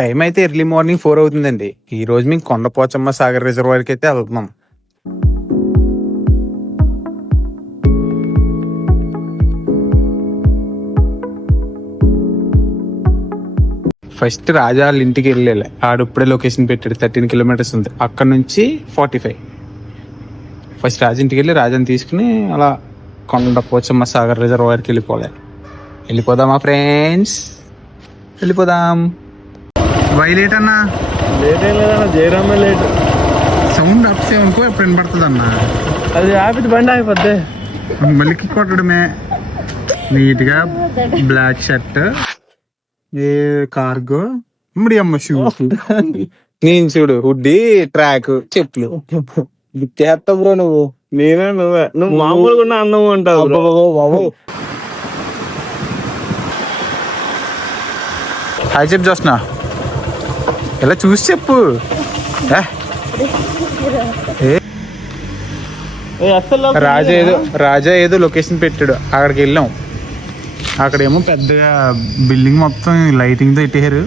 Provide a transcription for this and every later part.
Time అయితే early morning 4 అవుతుందండి. ఈ రోజు మేము కొండపోచమ్మ సాగర్ రిజర్వాయర్కి అయితే వెళ్తున్నాం. ఫస్ట్ రాజా వాళ్ళ ఇంటికి వెళ్ళాలి. ఆడిప్పుడే లొకేషన్ పెట్టాడు, 13 కిలోమీటర్స్ ఉంది. అక్కడ నుంచి 45. ఫస్ట్ రాజా ఇంటికి వెళ్ళి రాజాని తీసుకుని అలా కొండపోచమ్మ సాగర్ రిజర్వాయర్కి వెళ్ళిపోదామా ఫ్రెండ్స్? వెళ్ళిపోదాం. వై లేట్ అన్నా? లేట్ ఏం లేదన్నా, జయరామే లేట్. సౌండ్ అప్స్ అనుకో ఎప్పుడు వినపడుతుంది అన్న. అది ఆపితే బండి ఆగిపోద్ది. మళ్ళీ కొట్టడమే. నీట్గా బ్లాక్ షర్ట్, ఏ కార్గో, ఇప్పుడు అమ్మ షూస్, నేను చూడు హుడ్డీ, ట్రాక్, చెప్పులు చేస్తావు బ్రో. నువ్వు మామూలుగా ఉన్న అన్నం అంటావు. హాయ్ చెప్పు జోస్నా, ఇలా చూసి చెప్పు. రాజా ఏదో లొకేషన్ పెట్టాడు, అక్కడికి వెళ్ళాం. అక్కడేమో పెద్దగా బిల్డింగ్ మొత్తం లైటింగ్తో ఇట్టారు,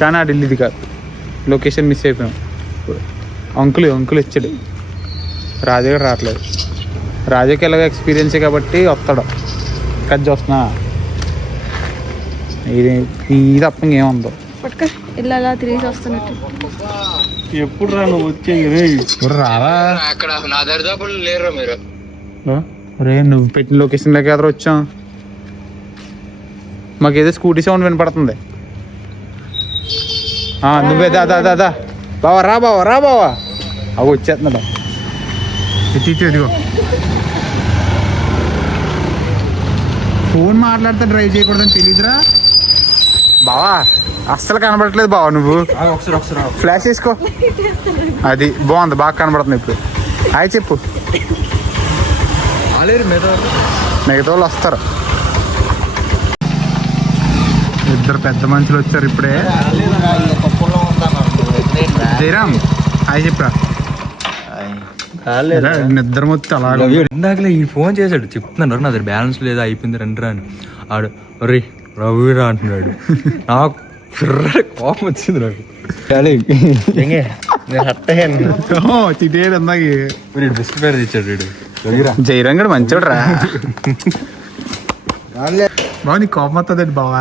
కానీ ఆ ఢిల్లీది కాదు. లొకేషన్ మిస్ అయిపోయాం. అంకుల్ ఇచ్చాడు, రాజా గారు రావట్లేదు. రాజాకి ఎలాగ ఎక్స్పీరియన్సే కాబట్టి వస్తాడు. కట్ చూస్తున్నా, ఇది తప్ప ఇంకేముందో. ఇలా తిరిగి వస్తున్నట్టు. ఎప్పుడు రా నువ్వు వచ్చేది? రావా? రే నువ్వు పెట్టిన లొకేషన్ లోకి ఎదురు వచ్చాం. మాకేదో స్కూటీ సౌండ్ వినపడుతుంది. నువ్వే దా బావా, రా బావా. అవి వచ్చేస్తున్నాడు. ఇదిగో ఫోన్ మాట్లాడితే డ్రైవ్ చేయకూడదని తెలియదురా బావా. అస్సలు కనబడట్లేదు బావా. నువ్వు ఫ్లాష్ వేసుకో, అది బాగుంది, బాగా కనబడుతుంది ఇప్పుడు. హాయ్ చెప్పు. మిగతా వాళ్ళు వస్తారు. ఇద్దరు పెద్ద మనుషులు వచ్చారు ఇప్పుడే. జయరామ్ హాయ్ చెప్పరా. నిద్ర మొత్తం అలా ఇందాకలే ఈ ఫోన్ చేశాడు, చెప్తున్నాడు నా దగ్గర బ్యాలెన్స్ లేదా, అయిపోయింది రండి రా అని. ఆడు రే రవిరా అంటున్నాడు. నాకు కోపం వచ్చింది. నాకు బెస్ట్ పేరు తెచ్చాడు జయరాం గడు మంచోడు రా. బాగా నీ కోపం వస్తుంది బావా.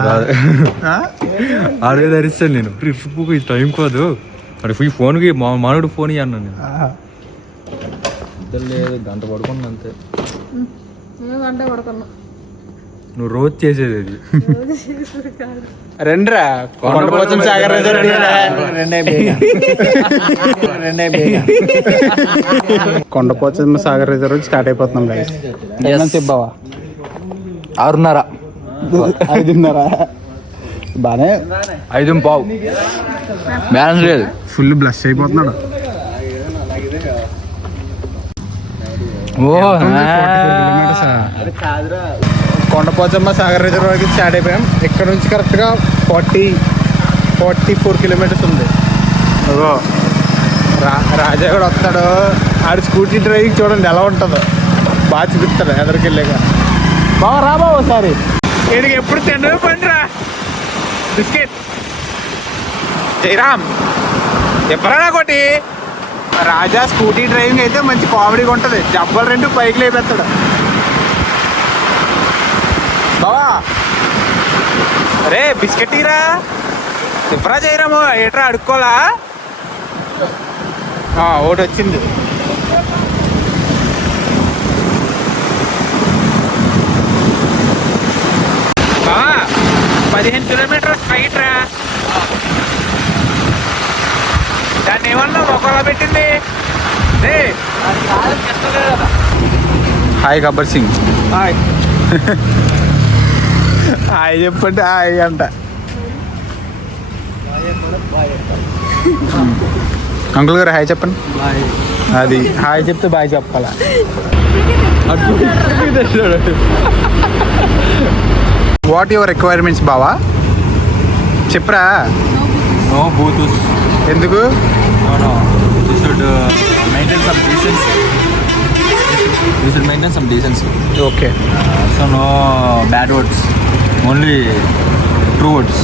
ఆడే ధరిస్తాను నేను. ఈ టైం కాదు అక్కడ ఈ ఫోన్కి మానుడు ఫోన్ అన్నాను నేను. ఇద్దరు లేదు, గంట పడుకున్నా అంతే. నువ్వు రోజు చేసేది అది. రండిరా కొండపోచమ్మ సాగర్ కొండపోచమ్మ సాగర్ రిజర్వ్ స్టార్ట్ అయిపోతున్నాం గైస్. చెప్పావా? 6:30 5:30 బానే 5:15 బ్యాలెన్స్ లేదు. ఫుల్ బ్లష్ అయిపోతున్నాడు. కొండపోచమ్మ సాగర్ రిజర్వాయర్కి స్టార్ట్ అయిపోయాం. ఇక్కడ నుంచి కరెక్ట్గా 44 కిలోమీటర్స్ ఉంది. రాజా కూడా వస్తాడు. ఆడు స్కూటీ డ్రైవింగ్ చూడండి ఎలా ఉంటుందో, బాగా చూపిస్తాడు ఎదరికెళ్ళాక. బాగా రా బాబు ఒకసారి. వీడికి ఎప్పుడు తిండమే పండిరా బిస్కెట్. జయరామ్ ఎప్పుడైనా ఒకటి. రాజా స్కూటీ డ్రైవింగ్ అయితే మంచి కామెడీగా ఉంటుంది. జబ్బలు 2 పైకి లేపెత్తాడు. బావా అరే బిస్కెట్ ఇరా. ఎప్పుడా చేయరాము ఏట్రా అడుక్కోలా. ఒకటి వచ్చింది. బావా 15 కిలోమీటర్ స్ట్రైట్ రా. దాన్ని ఏమన్నా ఒకలా పెట్టింది. Hi Gabbar Singh. Hi hi చెప్పండి. హాయ్ అంట. అంకుల్ గారు హాయ్ చెప్పండి. అది హాయ్ చెప్తే బాయ్ చెప్పాలా. వాట్ యువర్ రిక్వైర్మెంట్స్ బావా చెప్పరా. No Bluetooth. ఎందుకు? You should maintain some decency. Okay. So no bad words, only true words.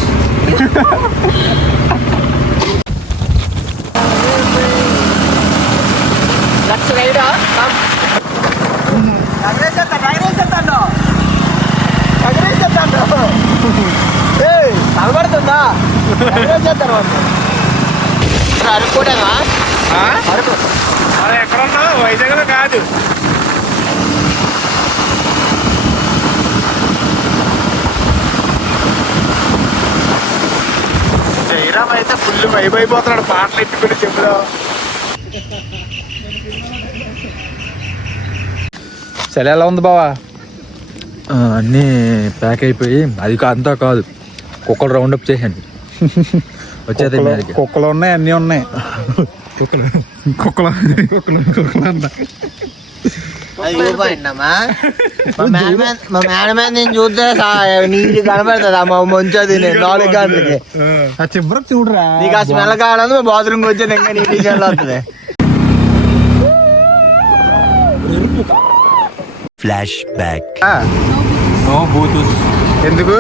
కనబడుతుందా అరుకోటేనా అది ఎక్కడున్నా వైజాగ్లో కాదు. జయరామ్ అయితే ఫుల్ వైబ్ అయిపోతున్నాడు పాటలు ఎట్టుకుని చెప్పుదా. చలి ఎలా ఉంది బావా? అన్నీ ప్యాక్ అయిపోయి అది అంతా కాదు, కుక్కలు రౌండ్ అప్ చేశాను. వచ్చేది కుక్కలు ఉన్నాయి, అన్నీ ఉన్నాయి. కుక్కలు అంట. మా మేడం నేను చూస్తే నీకు కనబడుతుంది మా మంచిది 4 గంటలకి. చివరికి చూడరా నీకు ఆ స్మెల్ కావాలని మా బాత్రూమ్కి వచ్చేది ఇంకా నీటి స్మెల్ వస్తుంది. Flash back. నో బూతుస్. ఎందుకు?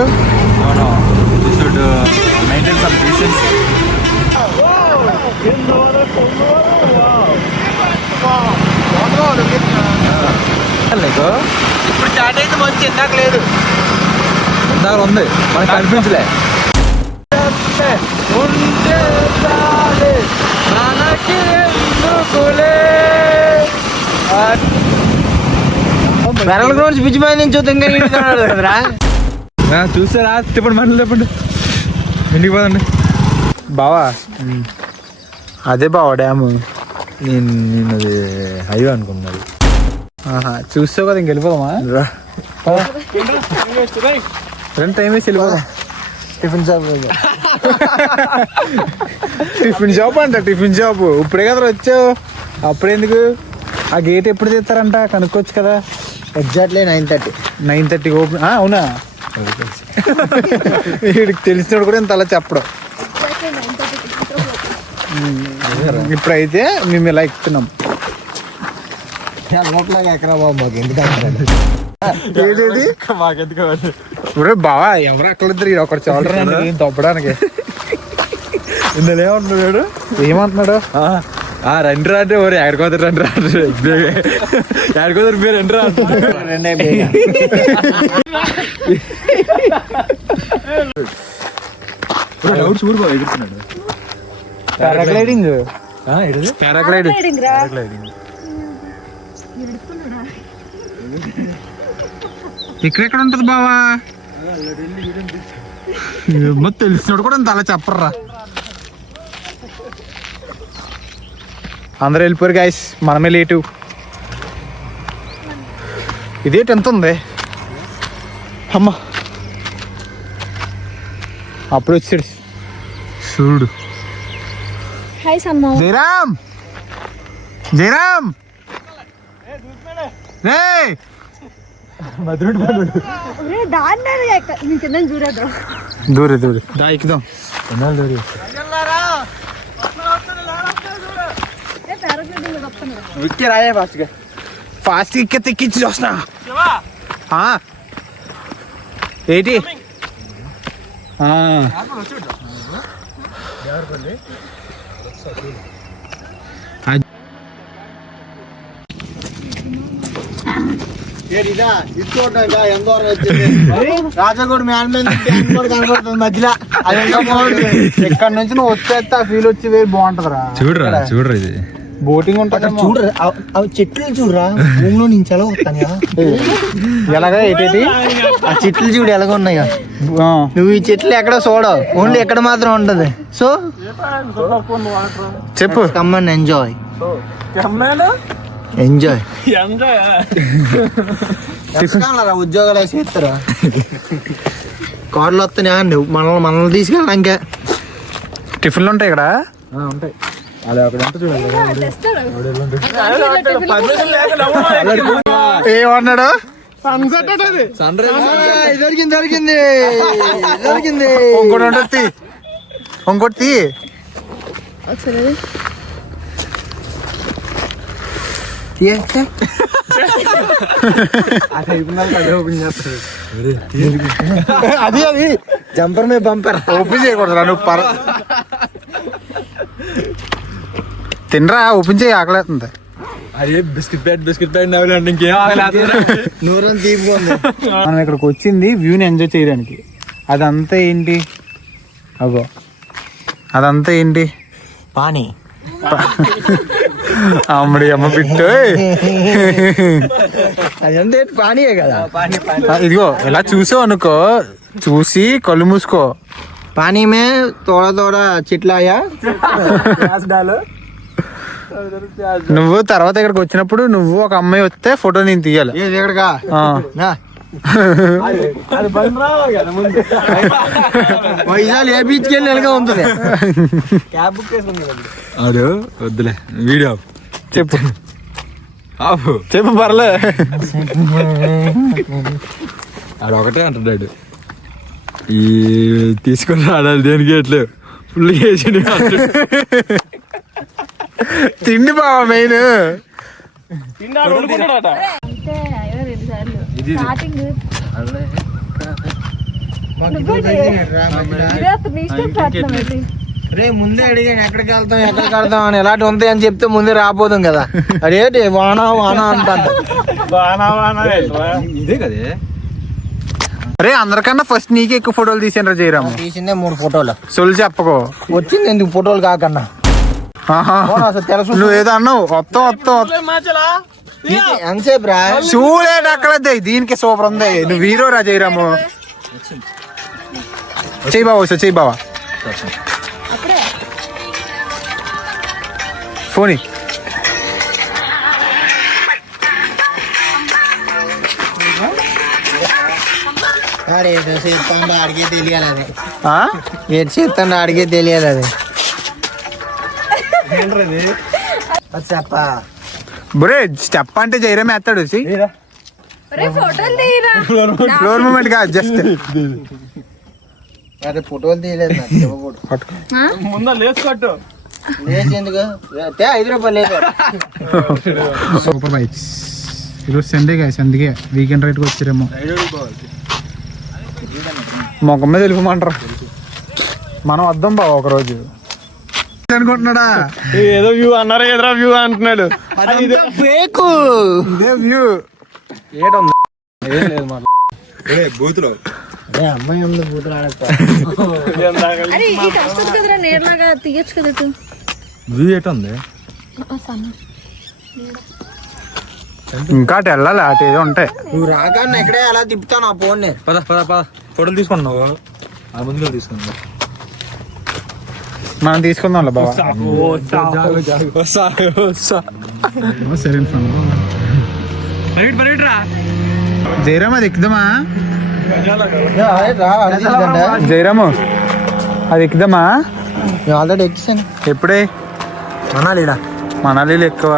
Maintain some decency. ఇప్పుడు స్టార్ట్ అయితే మంచి ఇందాక లేదు. ఇందాక ఉంది మనకు కనిపించలే. మెరల గ్రౌండ్స్ పిచ్చి పై నుంచి చూద్దాం కదరా. చూసారా? చెప్పండి మళ్ళీ చెప్పండి. ఇంటికి పోదండి బావా. అదే బావా డ్యాము. నేను అది హైవే అనుకున్నది. చూస్తావు కదా, ఇంక వెళ్ళిపోదామా? రెండు టైం వేసి వెళ్ళిపోదాం. టిఫిన్ షాప్ టిఫిన్ షాప్ అంట. టిఫిన్ షాప్ ఇప్పుడే కదా వచ్చావు, అప్పుడెందుకు? ఆ గేట్ ఎప్పుడు తీస్తారంట కనుక్కోవచ్చు కదా. ఎగ్జాక్ట్లీ 9:30. 9:30 ఓపెన్. అవునా? వీడికి తెలిసినోడు కూడా ఇంత అలా చెప్పడం. ఇప్పుడైతే మేము ఇలా ఎక్కుతున్నాం. లోపల ఎక్కడా బాబు మాకు ఎందుకంటే ఇప్పుడు బావా ఎవరు అక్కడిద్దరు ఒకటి చూడడానికి తప్పడానికి. ఇందులో ఏమంటున్నాడు? ఏమంటున్నాడు? రండి రా అంటే ఓరే ఎక్కడికోతారు, రండి రా ఎక్కడికోతారు మీరు రండి రా. చూడు ఎగురుతున్నాడు. పారాగ్లైడింగ్. పారాగ్లైడింగ్. ఇక్కడెక్కడ ఉంటది బావా? తెలిసినోడు కూడా ఇంత అలా చెప్పర్రా. అందరూ వెళ్ళిపోయారు గాయస్, మనమే లేటు. ఇదేంటి ఎంత ఉంది అమ్మా? అప్పుడు వచ్చాడు చూడు. హాయ్ సన్మా. జయరామ్, జయరామ్ రే దాన్ని చూడదు. దూరే దూరే దా ఎక్కుదాం. విక్కి రాయే ఫాస్ట్గా. ఫాస్ట్ ఎక్కించి చూస్తున్నా. ఏంటి? రాజగోడు కనబడుతుంది మధ్యలో. ఇక్కడ నుంచి నువ్వు వచ్చేస్తే ఆ ఫీల్ వచ్చి వేరు బాగుంటదిరా. చూడరా చూడరా ఇది బోటింగ్ ఉంటుంది. చూడరా అవి చెట్లు చూడరా, భూమిలో నుంచి ఎలా వస్తాను ఎలాగా ఏంటి ఆ చెట్లు చూడు ఎలాగ ఉన్నాయా. నువ్వు ఈ చెట్లు ఎక్కడ చూడవు, ఓన్లీ ఎక్కడ మాత్రం ఉంటది. సో చెప్పు. Common enjoy enjoy. ఉద్యోగాలు వేసి ఇస్తారా? కార్డులు వస్తున్నాయా? నువ్వు మనల్ని తీసుకెళ్ళా. ఇంకా టిఫిన్లు ఉంటాయి ఇక్కడ. ఉంటాయి. అలా అక్కడ ఏమన్నాడు? దొరికింది దొరికింది దొరికింది. ఇంకోటి ఉంటుంది, ఇంకోటి అది జంపర్ మీద బంపర్ ఓపెన్ చేయకూడదురా నువ్వు తినరా, ఓపెన్ చేయి, ఆకలేస్తుంది. అదే బిస్కెట్ ప్యాడ్ నవ్వులంటే ఇంకేం ఆగలేదు. నూరం తీపుకుంది. మనం ఇక్కడికి వచ్చింది వ్యూని ఎంజాయ్ చేయడానికి. అదంతా ఏంటి? అగో అదంతా ఏంటి? పానీ అమ్మడి అమ్మ పిట్టు. అదంతా పానీయే కదా. ఇదిగో ఇలా చూసావు అనుకో, చూసి కళ్ళు మూసుకో. पानी में थोड़ा थोड़ा चिटलाया నువ్వు తర్వాత ఇక్కడికి వచ్చినప్పుడు నువ్వు ఒక అమ్మాయి వస్తే ఫోటో నేను తీయాలి. వైజాగ్ ఏ బీచ్ కి వెళ్ళి ఉంటుంది. అడు వద్దులే వీడియో చెప్పు ఆపు. చెప్పు పర్లే. ఆడు ఒకటే అంటున్నాడు, ఈ తీసుకొని ఆడాలి దేనికి ఎట్లేదు ఫుల్ చేసి తిండి బావా మెయిన్. అంటే అయ్యో 2 సార్లు స్టార్టింగ్ రే ముందే అడిగాను ఎక్కడికి వెళ్తాం అని, ఎలాంటి ఉంటాయి అని చెప్తే ముందే రాపోదాం కదా. అదేంటి వానా వానా అంటాను. ఇదే కదే. అరే అందరికన్నా ఫస్ట్ నీకే ఎక్కువ ఫోటోలు తీసాను చేయరాము. తీసిందే 3 ఫోటోలు. సొల్లు చెప్పకో. వచ్చింది ఎందుకు ఫోటోలు కాకన్నా. అసలు తెలుసు నువ్వు ఏదో అన్నావు వస్తాం ఎంతసేపు రా చూడేది అక్కడద్దే. దీనికి సూపర్ ఉంది. నువ్వు హీరో రా జయరాము. చెయ్యి బావా, చెయ్యి బావా. ఫోని అడిగే తెలియాలి అది. ఏడు చేస్తాను అడిగే తెలియాలి అది. చెప్ప బురే స్టెప్ అంటే జయరామ్ వేస్తాడు. ఫోటోలు తీయరా. ఫ్లోర్ మూమెంట్ కాదు, జస్ట్ అరే ఫోటోలు తీయలేదు లేచి ఎందుకు 5 రూపాయలు లేదు. Super bikes. ఈరోజు సండే కాదు, అందుకే వీకెండ్ రైడ్కి వచ్చారేమో. మొఖం మీద తెలుపుమంటారు. మనం వద్దాం బావ ఒకరోజు అనుకుంటున్నాడా. ఏదో వ్యూ అన్నారు, ఎదురా వ్యూ అంటున్నాడు. ఫేక్ ఇదే వ్యూ. బూతులో అమ్మాయి ఉంది బూతులు ఆడక. అరే ఇది వస్తుంది కదరా, నేర్లాగా తీయచ్చు కదా ఇటు. వ్యూ ఎట్ ఉంది. ఇంకా అటు వెళ్ళాలి, అటు ఏదో ఉంటాయి. నువ్వు రాగానే ఎక్కడే అలా తిప్పుతాను ఆ ఫోన్. పద పద పద ఫోటోలు తీసుకున్నావు. ఆ ముందులో తీసుకున్నావు. మనం తీసుకుందాం బాబా. జయరామ్ అది ఎక్కుదామా? జయరాము అది ఎక్కుదామా? ఆల్రెడీ ఎక్కిసాను. ఎప్పుడే? మనాలిలో ఎక్కువ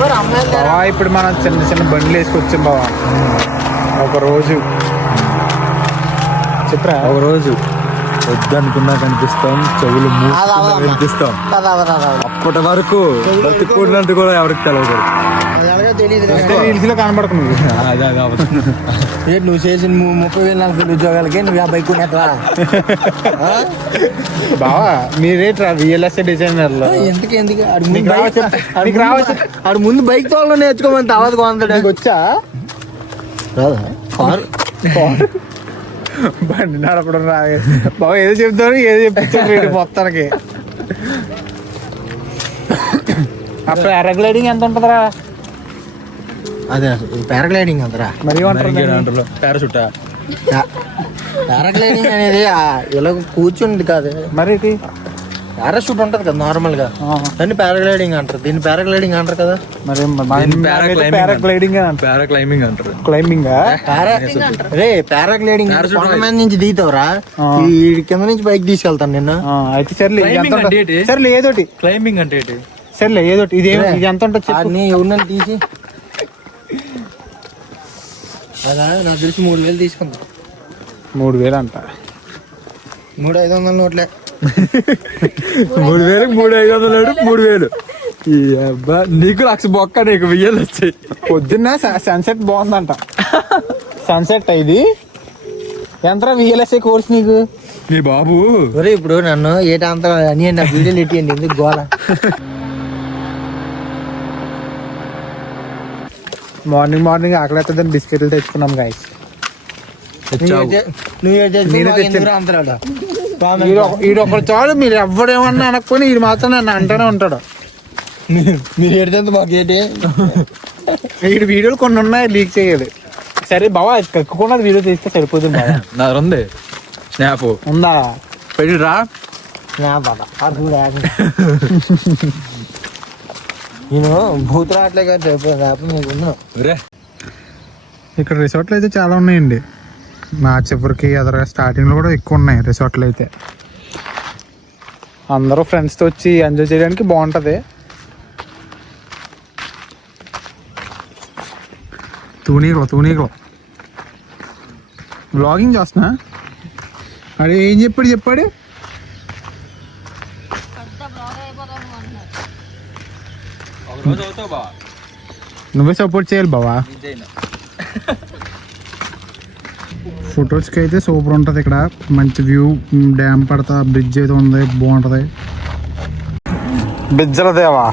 బావా. ఇప్పుడు మనం చిన్న చిన్న బండ్లు వేసుకొచ్చాం బావా. ఒక రోజు చెప్పరా, ఒక రోజు వద్దనుకున్నా కనిపిస్తాం, చెవులు మూసుకున్నా కనిపిస్తాం. అప్పటి వరకు బతికున్నట్టు కూడా ఎవరికి తెలియదు. రీల్స్ లో కనబడుతుంది. నువ్వు చేసిన 30,000-40,000 ఉద్యోగాలకి నువ్వు 50 కొనేట్లా బావా? మీరేట్రా విఎల్ఎస్ఏ డిజైనర్ లో ఎందుకు రావచ్చు. ఆడు ముందు బైక్ తోలలో నేర్చుకోమని తర్వాత కొంటాడు. వచ్చా రాదా బండి నడపడం రాదు బాబు. ఏదో చెప్తాను, ఏదో చెప్పించాడు మొత్తానికి. ఆ పారాగ్లైడింగ్ ఎంత ఉంటుందిరా? అదే పారాగ్లైడింగ్ అంతరా. మరి పారాషూట్. పారాగ్లైడింగ్ అనేది ఇలా కూర్చుంది కాదు, మరి పారాషూట్ ఉంటది కదా నార్మల్ గా, దాన్ని పారాగ్లైడింగ్ అంటారు. దీన్ని పారాగ్లైడింగ్ అంటారు కదా. మరి పారాగ్లైడింగ్ అంటారు. క్లైంబింగ్ రే పారాగ్లైడింగ్ కొంతమంది నుంచి దిగుతావురా, ఈ కింద నుంచి బైక్ తీసుకెళ్తాను నిన్న. అయితే సర్లే సర్లే ఏదోటి. క్లైంబింగ్ అంటే సర్లే ఏదోటి. ఇది ఎంత ఉంటుంది? ఎవరినైనా తీసి అదా నాకు తెలిసి 3,000 తీసుకుంటా. 3,000 అంట. 3,500 నోట్లే. 3,000 3,500 3,000 నీకు 1,00,000 బొక్క నీకు 1000 వచ్చాయి. పొద్దున్న సన్సెట్ బాగుందంట. సన్సెట్ ఇది ఎంత VLSA కోర్స్ నీకు? నీ బాబు ఒరే ఇప్పుడు నన్ను ఏటంతా అని నా వీడియోలు ఎట్టియండి ఎందుకు గోల. మార్నింగ్ ఆకలి అవుతుందని బిస్కెట్లు తెచ్చుకున్నాం గాయస్. అంటాడు ఈడు ఒకరు చాలు, మీరు ఎవడేమన్నా అనకపోయినా ఈడు మాత్రం నన్ను అంటూనే ఉంటాడు. మీరు ఎడితే మాకేంటి ఈడు వీడియోలు కొన్ని ఉన్నాయి లీక్ చేయాలి. సరే బావా కక్కుకున్నది వీడియో తీస్తే సరిపోతుంది బావా. నా ఉంది స్నాప్ ఉందా? పెళ్ళిరా నా బాబా నేను భూతరాట్లే కానీ చెప్పాను మీకు ఉన్నాను. ఇక్కడ రిసార్ట్లు అయితే చాలా ఉన్నాయండి. మా చివరికి ఎదురుగా స్టార్టింగ్లో కూడా ఎక్కువ ఉన్నాయి రిసార్ట్లు అయితే. అందరూ ఫ్రెండ్స్తో వచ్చి ఎంజాయ్ చేయడానికి బాగుంటుంది. తూనీగో వ్లాగింగ్ చేస్తున్నా. అది ఏం చెప్పాడు నువ్వే సపోర్ట్ చేయాలి బావా. ఫొటోస్కి అయితే సూపర్ ఉంటుంది. ఇక్కడ మంచి వ్యూ, డ్యామ్ పడతా, బ్రిడ్జ్ అయితే ఉంది బాగుంటుంది. బిజ్జల దేవా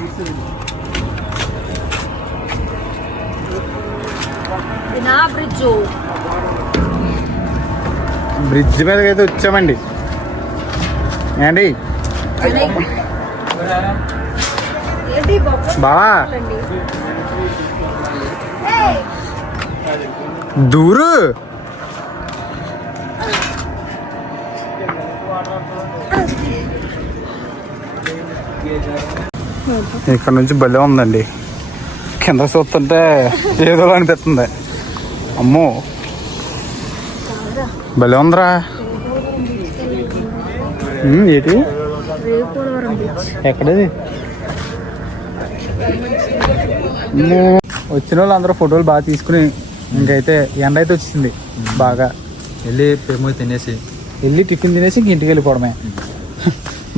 బ్రిడ్జ్ మీదకి అయితే వచ్చామండి. ఏంటి బావా దూరు ఇక్కడ నుంచి భలే ఉందండి. కింద చూస్తుంటే ఏదో అనిపిస్తుంది. అమ్మో భలే ఉందిరా. ఏంటి ఎక్కడది? వచ్చిన వాళ్ళు అందరూ ఫోటోలు బాగా తీసుకుని ఇంకైతే ఎండ అయితే వచ్చింది బాగా. వెళ్ళి టిఫిన్ తినేసి ఇంక ఇంటికి వెళ్ళిపోవడమే.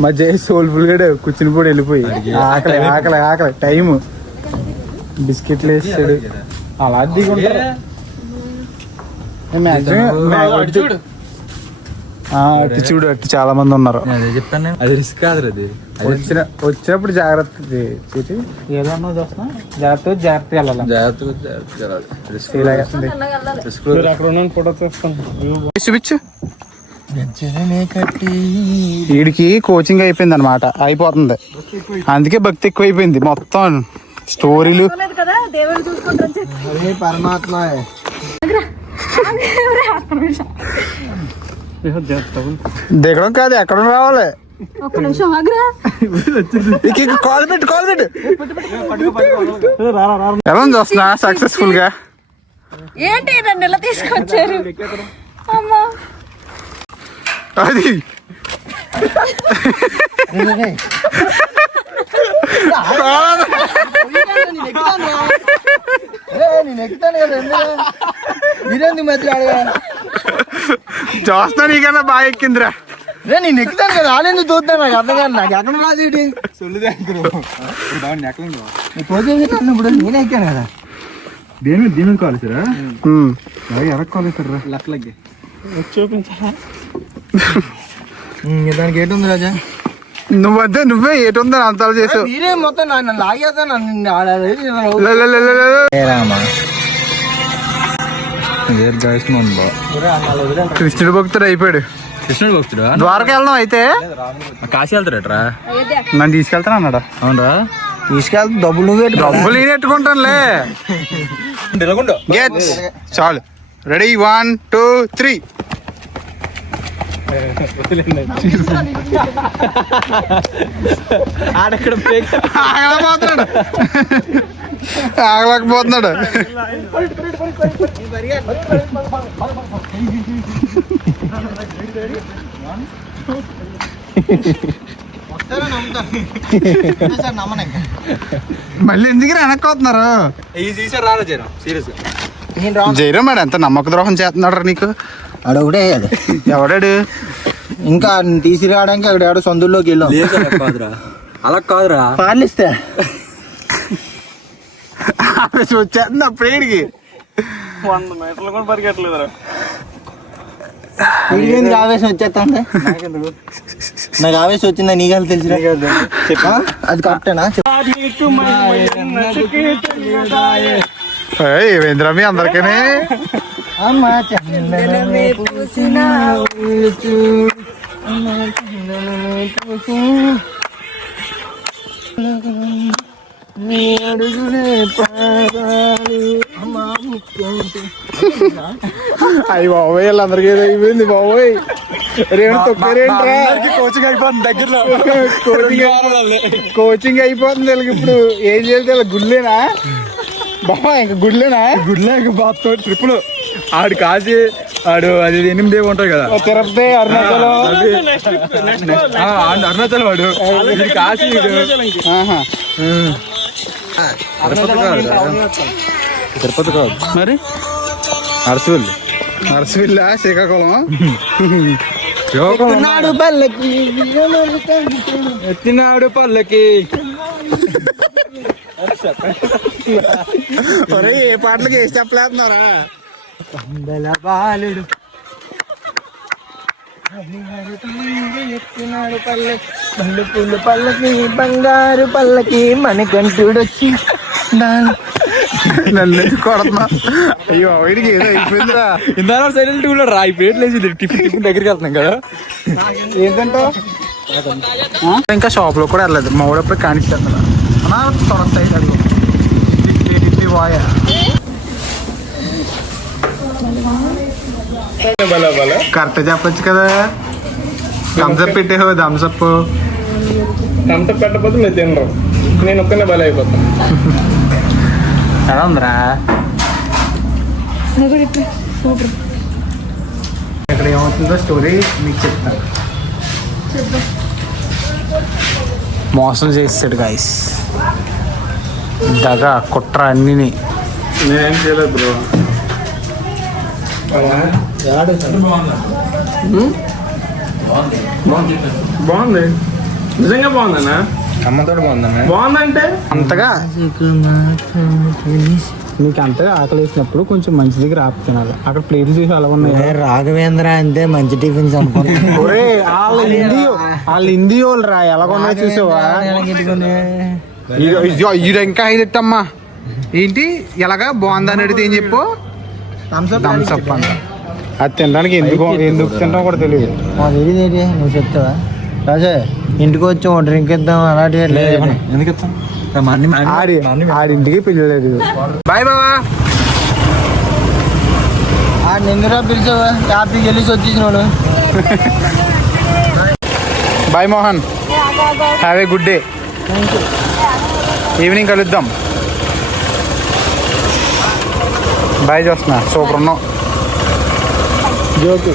మధ్య సోల్ఫుల్ గా కూర్చుని కూడా వెళ్ళిపోయి ఆకలి టైం బిస్కెట్లు వేసాడు అలా దిగుంటారు. చూడు అట్టి చాలా మంది ఉన్నారు. చెప్తాను అది రిస్క్ కాదు. అది వచ్చినప్పుడు జాగ్రత్త ఏదన్నా చూస్తున్నా జాగ్రత్త వెళ్ళాలి. చూపించు. వీడికి కోచింగ్ అయిపోయింది అనమాట, అయిపోతుంది. అందుకే భక్తి ఎక్కువ అయిపోయింది. మొత్తం స్టోరీలు పరమాత్మ దిగడం కాదు, ఎక్కడ రావాలి. కాల్ పెట్టు ఎలా చూస్తున్నా సక్సెస్ఫుల్ గా. ఏంటి నన్ను ఎలా తీసుకొచ్చారు? అమ్మా అది నేను ఎక్కుతాను కదా మీరేంది మధ్య చూస్తా నీకన్నా బాగా ఎక్కిందిరా. నేను ఎక్కుతాను కదా ఆడేందుకు చూస్తాను నాకు అర్థం కాదు. నాకు ఎక్కడ రాదు ఇది ఇప్పుడు నేనే ఎక్కాను కదా. దీని కాలేసారా ఎలా కాలేసారా లెక్కలకి చూపించాలా? దానికి ఏటుంది రాజా? నువ్వే ఏటుందని అంతలు చేసావు. మీరే మొత్తం నన్ను లాగేస్తాను. కృష్ణుడు భక్తుడు అయిపోయాడు. కృష్ణుడు భక్తుడా? ద్వారకా వెళ్దాం అయితే. కాశీ వెళ్తాడట్రా? నన్ను తీసుకెళ్తాను అన్నాడా? అవునరా తీసుకెళ్తా. డబ్బులు డబ్బులు నేను ఎట్టుకుంటానులే. చాలు రెడీ 1 2 3. ఆగలేకపోతున్నాడు. మళ్ళీ ఎందుకు వెనక్కి అవుతున్నారు? జైరా మేడం ఎంత నమ్మక ద్రోహం చేస్తున్నాడు నీకు. అడవుడే ఎవడాడు? ఇంకా తీసుకురావడానికి అక్కడ ఎవడో సొందుల్లోకి వెళ్ళాం. అలా కాదురా పాలిస్తే ఆమె వచ్చేస్తుంది అప్పుడు ఏడికి 100 మీటర్లు కూడా పరిగెట్టలేదురా. వీడికి ఆవేశం వచ్చేస్తా నాకు ఆవేశం వచ్చిందా నీకు తెలిసినా చెప్పా అది కరెక్టేనా? ఏమేంద్రా మీ అందరికీ అమ్మా చందనమే పూసిన ఊళ్ళు చూడు, అమ్మా చందనమే పూసిన నీ అడుగులే పాదాలు అమ్మా ముక్కుంటే. అయ్యి బాబోయ్ వీళ్ళందరికీ ఏదో అయిపోయింది బాబోయ్. తొక్కారేంట్రా కోచింగ్ అయిపోతుంది దగ్గరలో. కోచింగ్ అయిపోతుంది వీళ్ళకి ఇప్పుడు. ఏం చేయాలి గుడ్లేనా బాబా? ఇంకా గుడ్లేనా? గుడ్లే బాతో ట్రిప్పులు ఆడు కాసి ఆడు అది 8 ఉంటాయి కదా, తిరుపతి అరుణాచలం అరుణాచల్ వాడు కాసి ఆహా. తిరుపతి కాదు మరి అరసవల్లి నర్సవిల్ల శ్రీకాకుళం. నాడు పల్లకి ఎత్తినాడు పల్లకి. ఒరే ఏ పాటలకి వేసి చెప్పలేస్తున్నారా? బాలుడు ఎత్తినాడు పల్లకి బండు పూలు పల్లకి బంగారు పల్లకి మనకంటుడొచ్చి నన్ను కొడుతున్నా. అయ్యో వీడికి ఏదో అయిపోయిందిరా. ఇందా సైలెంట్ కూడా రా పేట్లు వేసి టిఫిన్ దగ్గరికి వెళ్తున్నాం కదా. ఏంటంటావు? ఇంకా షాప్ లో కూడా వెళ్ళలేదు. మా ఊడప్పుడు కానిస్తాను సైడ్ అడిగి బాయ్. కరెక్ట్ చెప్పచ్చు కదా. Thums Up పెట్టేహో Thums Up. థమ్స్అప్ పెట్టకపోతే మీరు తినరు, నేను ఒక్కనే బలి అయిపోతాను. ఎలా ఉందిరా? ఇక్కడ ఏమవుతుందో స్టోరీ మీకు చెప్తాను. మోసం చేస్తాడు గాయస్. దగ కుట్ర అన్నిని. నేనేం చేయలేదు బ్రో. బాగుంది, నిజంగా బాగుందన్నా. అమ్మతో బాగుందన్న. బాగుందంటే అంతగా నీకు అంతగా ఆకలి వేసినప్పుడు కొంచెం మంచి దగ్గర ఆపు తినాలి. అక్కడ ప్లేట్లు చూసి అలా ఉన్నాయి. రాఘవేంద్ర అంతే మంచి టిఫిన్స్ అనుకుంటా. ఒరే వాళ్ళు హిందీ వాళ్ళు రా ఎలా కొన్నాయో చూసావా? ఇది ఇంకా హైలైట్ అమ్మా. ఏంటి ఎలాగా బాగుందని అడిగితే ఏం చెప్పు? థమ్స్అప్ అంట. అది తినడానికి ఎందుకు తింటాం కూడా తెలియదు. నువ్వు చెప్తావా రాజా? ఇంటికి వచ్చి డ్రింక్ ఇద్దాం అలాంటివి ఎందుకు ఇస్తాం? ఆడింటికి పిల్లలేదు. బాయ్ బాబా. నిందురా పిలిచావా? హ్యాపీకి వెళ్ళి వచ్చేసినాడు. Bye Mohan, have a good day. Evening కలుద్దాం. బాయ్ చూస్తున్నా, సూపర్ ఉన్నావు. జోకు.